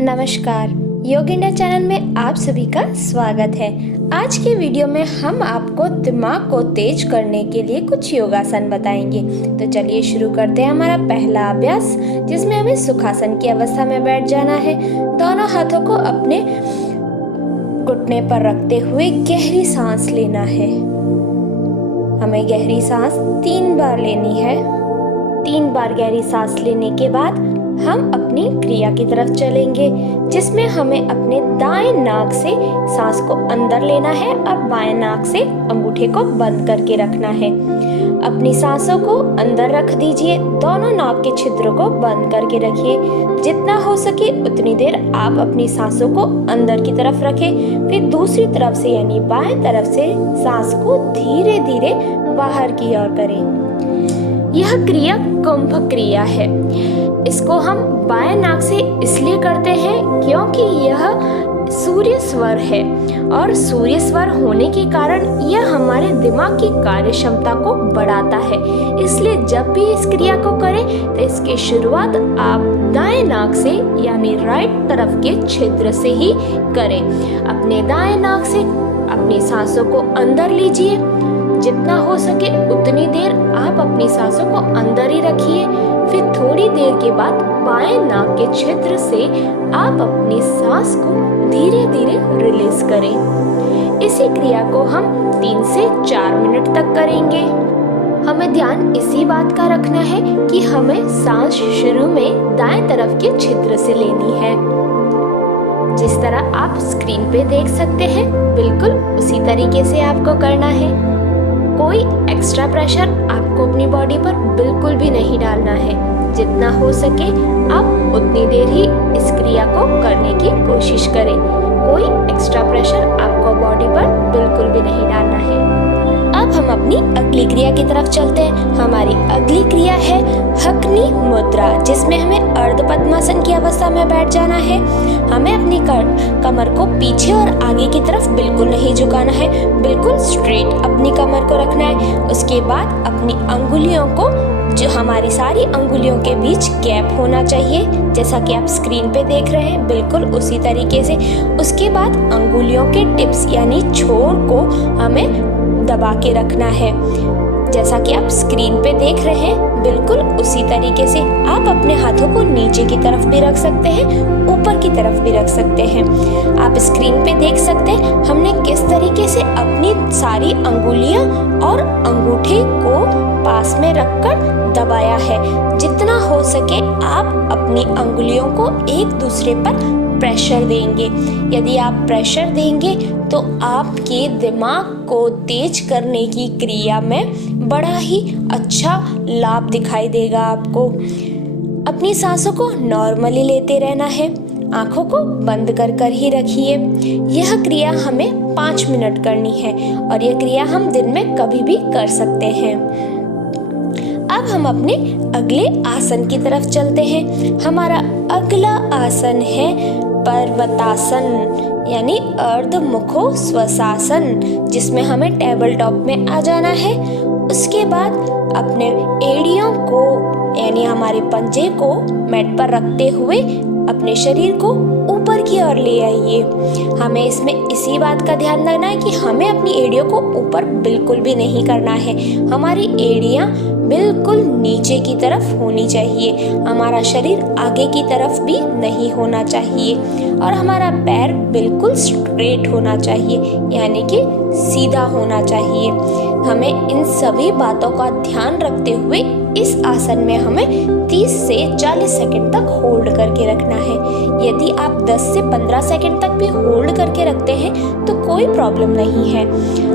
नमस्कार, योग India channel में आप सभी का स्वागत है। आज की वीडियो में हम आपको दिमाग को तेज करने के लिए कुछ योगासन बताएंगे। तो चलिए शुरू करते हैं हमारा पहला अभ्यास, जिसमें हमें सुखासन की अवस्था में बैठ जाना है। दोनों हाथों को अपने घुटने पर रखते हुए गहरी सांस लेना है। हमें गहरी सांस 3 बार लेनी है। 3 बार गहरी सांस लेने के बाद हम अपनी क्रिया की तरफ चलेंगे, जिसमें हमें अपने दाएं नाक से सांस को अंदर लेना है और बाएं नाक से अंगूठे को बंद करके रखना है। अपनी सांसों को अंदर रख दीजिए, दोनों नाक के छिद्रों को बंद करके रखिए। जितना हो सके उतनी देर आप अपनी सांसों को अंदर की तरफ रखें, फिर दूसरी तरफ से यानी बाएं तरफ से सांस को धीरे धीरे बाहर की ओर करें। यह क्रिया कुंभ क्रिया है। इसको हम बाएं नाक से इसलिए करते हैं क्योंकि यह सूर्य स्वर है, और सूर्य स्वर होने के कारण यह हमारे दिमाग की कार्य क्षमता को बढ़ाता है। इसलिए जब भी इस क्रिया को करें तो इसकी शुरुआत आप दाएं नाक से यानी राइट तरफ के छिद्र से ही करें। अपने दाएं नाक से अपनी सांसों को अंदर लीजिए। जितना हो सके उतनी देर आप अपनी सांसों को अंदर ही रखिए। फिर थोड़ी देर के बाद बाएं नाक के छिद्र से आप अपनी सांस को धीरे धीरे रिलीज करें। इसी क्रिया को हम 3 से 4 मिनट तक करेंगे। हमें ध्यान इसी बात का रखना है कि हमें सांस शुरू में दाएं तरफ के छिद्र से लेनी है। जिस तरह आप स्क्रीन पे देख सकते हैं, बिल्कुल उसी तरीके से आपको करना है। कोई एक्स्ट्रा प्रेशर आपको अपनी बॉडी पर बिल्कुल भी नहीं डालना है। जितना हो सके आप उतनी देर ही इस क्रिया को करने की कोशिश करें। कोई एक्स्ट्रा प्रेशर आपको बॉडी पर बिल्कुल भी नहीं डालना है। अब हम अपनी अगली क्रिया की तरफ चलते हैं। हमारी अगली क्रिया है हकनी मुद्रा, जिसमें हमें अर्ध पद्मासन की अवस्था में बैठ जाना है। हमें अपनी कमर को पीछे और आगे की तरफ बिल्कुल नहीं झुकाना है, बिल्कुल स्ट्रेट अपनी कमर को रखना है। उसके बाद अपनी अंगुलियों को, जो हमारी सारी अंगुलियों के बीच गैप होना चाहिए, जैसा कि आप स्क्रीन पे देख रहे हैं, बिल्कुल उसी तरीके से। उसके बाद अंगुलियों के टिप्स यानी छोर को हमें दबा के रखना है, जैसा कि आप स्क्रीन पे देख रहे हैं, बिल्कुल उसी तरीके से। आप अपने हाथों को नीचे की तरफ भी रख सकते हैं, ऊपर की तरफ भी रख सकते हैं। आप स्क्रीन पे देख सकते हैं हमने किस तरीके से अपनी सारी अंगुलियां और अंगूठे को पास में रखकर दबाया है। जितना हो सके आप अपनी अंगुलियों को एक दूसरे पर प्रेशर देंगे। यदि आप प्रेशर देंगे तो आपके दिमाग को तेज करने की क्रिया में बड़ा ही अच्छा लाभ दिखाई देगा आपको। अपनी सांसों को नॉर्मली लेते रहना है। आंखों को बंद कर ही रखिए। यह क्रिया हमें 5 मिनट करनी है, और यह क्रिया हम दिन में कभी भी कर सकते हैं। अब हम अपने अगले आसन की तरफ चलते हैं। हमारा अगला आसन है पर्वतासन यानी अर्धमुखो स्वसासन, जिसमें हमें टेबल टॉप में आ जाना है। उसके बाद अपने एड़ियों को यानी हमारे पंजे को मैट पर रखते हुए अपने शरीर को ऊपर की ओर ले आइए। हमें इसमें इसी बात का ध्यान रखना है कि हमें अपनी एड़ियों को ऊपर बिल्कुल भी नहीं करना है। हमारी एड़ियां बिल्कुल नीचे की तरफ होनी चाहिए। हमारा शरीर आगे की तरफ भी नहीं होना चाहिए, और हमारा पैर बिल्कुल स्ट्रेट होना चाहिए, यानी कि सीधा होना चाहिए। हमें इन सभी बातों का ध्यान रखते हुए इस आसन में हमें 30 से 40 सेकंड तक होल्ड करके रखना है। यदि आप 10 से 15 सेकंड तक भी होल्ड करके रखते हैं तो कोई प्रॉब्लम नहीं है।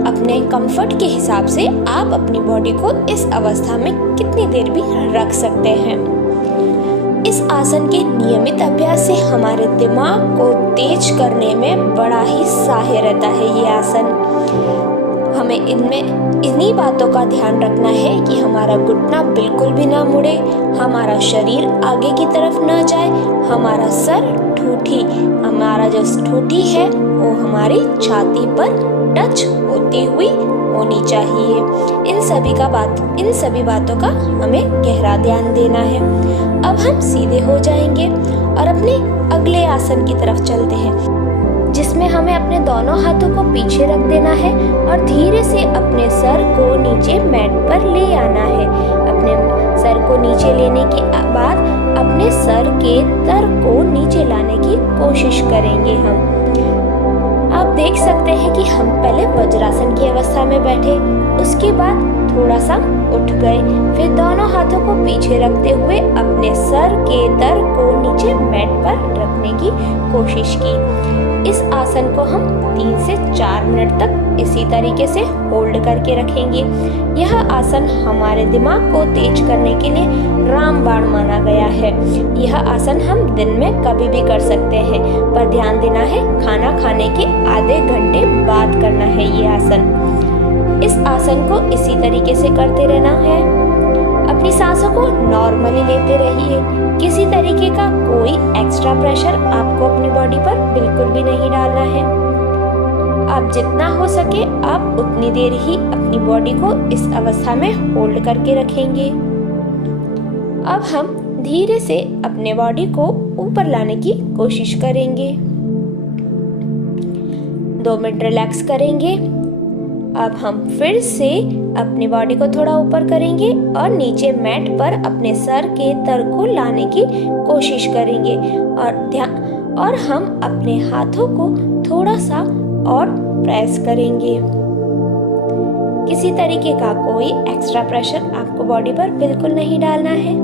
अपने कंफर्ट के हिसाब से आप अपनी बॉडी को इस अवस्था में कितनी देर भी रख सकते हैं। इस आसन के नियमित अभ्यास से हमारे दिमाग को तेज करने में बड़ा ही सहाय रहता है ये आसन। हमें इनमें इन्हीं बातों का ध्यान रखना है कि हमारा घुटना बिल्कुल भी ना मुड़े, हमारा शरीर आगे की तरफ ना जाए, हमारा सर ठूठी, हमारा जो ठूठी है वो हमारी छाती पर टच होती हुई होनी चाहिए। इन सभी बातों का हमें गहरा ध्यान देना है। अब हम सीधे हो जाएंगे और अपने अगले आसन की तरफ चलते हैं, जिसमें हमें अपने दोनों हाथों को पीछे रख देना है और धीरे से अपने सर को नीचे मैट पर ले आना है। अपने सर को नीचे लेने के बाद अपने सर के तर को नीचे लाने की कोशिश करेंगे हम। आप देख सकते हैं कि हम पहले वज्रासन की अवस्था में बैठे, उसके बाद थोड़ा सा उठ गए, फिर दोनों हाथों को पीछे रखते हुए अपने सर के तर को नीचे मैट पर रखने की कोशिश की। इस आसन को हम 3 से 4 मिनट तक इसी तरीके से होल्ड करके रखेंगे। यह आसन हमारे दिमाग को तेज करने के लिए रामबाण माना गया है। यह आसन हम दिन में कभी भी कर सकते हैं, पर ध्यान देना है खाना खाने के आधे घंटे बाद करना है ये आसन। इस आसन को इसी तरीके से करते रहना है। अपनी सांसों को नॉर्मली लेते रहिए। किसी तरीके का कोई एक्स्ट्रा प्रेशर आपको अपनी बॉडी पर बिल्कुल भी नहीं डालना है। आप जितना हो सके आप उतनी देर ही अपनी बॉडी को इस अवस्था में होल्ड करके रखेंगे। अब हम धीरे से अपने बॉडी को ऊपर लाने की कोशिश करेंगे। 2 मिनट रिलैक्स करेंगे। अब हम फिर से अपनी बॉडी को थोड़ा ऊपर करेंगे और नीचे मैट पर अपने सर के तर को लाने की कोशिश करेंगे और हम अपने हाथों को थोड़ा सा और प्रेस करेंगे। किसी तरीके का कोई एक्स्ट्रा प्रेशर आपको बॉडी पर बिल्कुल नहीं डालना है।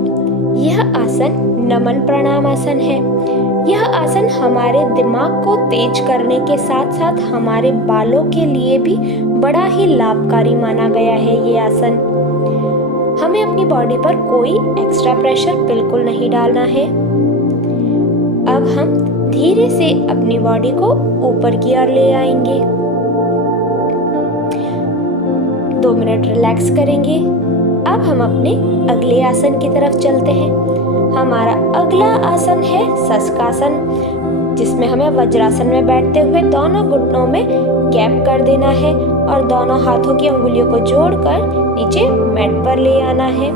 यह आसन नमन प्रणाम आसन है। यह आसन हमारे दिमाग को तेज करने के साथ साथ हमारे बालों के लिए भी बड़ा ही लाभकारी माना गया है। ये आसन हमें अपनी बॉडी पर कोई एक्स्ट्रा प्रेशर बिल्कुल नहीं डालना है। अब हम धीरे से अपनी बॉडी को ऊपर की ओर ले आएंगे। 2 मिनट रिलैक्स करेंगे। अब हम अपने अगले आसन की तरफ चलते हैं। हमारा अगला आसन है शशकासन, जिसमें हमें वज्रासन में बैठते हुए दोनों घुटनों में गैप कर देना है और दोनों हाथों की अंगुलियों को जोड़कर नीचे मैट पर ले आना है।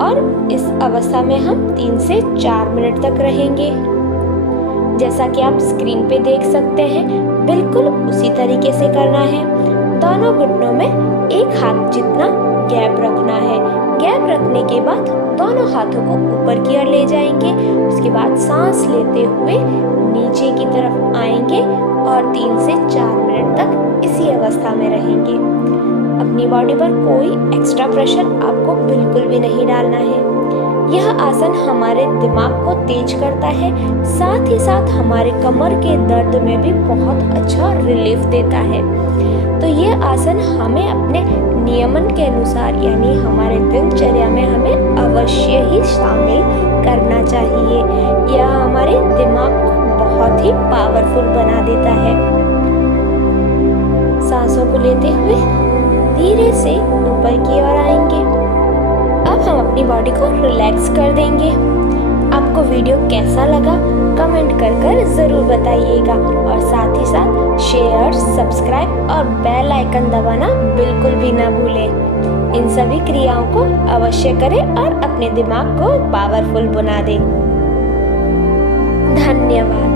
और इस अवस्था में हम 3 से 4 मिनट तक रहेंगे। जैसा कि आप स्क्रीन पे देख सकते हैं, बिल्कुल उसी तरीके से करना है। दोनों घुटनों में एक हाथ जितना गैप रखना है। गैप रखने के बाद दोनों हाथों को ऊपर की ओर ले जाएंगे। उसके बाद सांस लेते हुए नीचे की तरफ आएंगे और 3 से 4 मिनट तक इसी अवस्था में रहेंगे। अपनी बॉडी पर कोई एक्स्ट्रा प्रेशर आपको बिल्कुल भी नहीं डालना है। यह आसन हमारे दिमाग को तेज करता है, साथ ही साथ हमारे कमर के दर्द में भी बहुत अच्छा रिलीफ देता है। तो यह आसन हमें अपने नियमन के अनुसार यानी हमारे दिनचर्या में हमें अवश्य ही शामिल करना चाहिए। यह हमारे दिमाग को बहुत ही पावरफुल बना देता है। सांसों को लेते हुए धीरे से ऊपर की ओर आएंगे। अब हम अपनी बॉडी को रिलैक्स कर देंगे। आपको वीडियो कैसा लगा कमेंट कर ज़रूर बताइएगा और साथ ही साथ शेयर, सब्सक्राइब और बेल आइकन दबाना बिल्कुल भी ना भूलें। इन सभी क्रियाओं को अवश्य करें और अपने दिमाग को पावरफुल बना दें। धन्यवाद।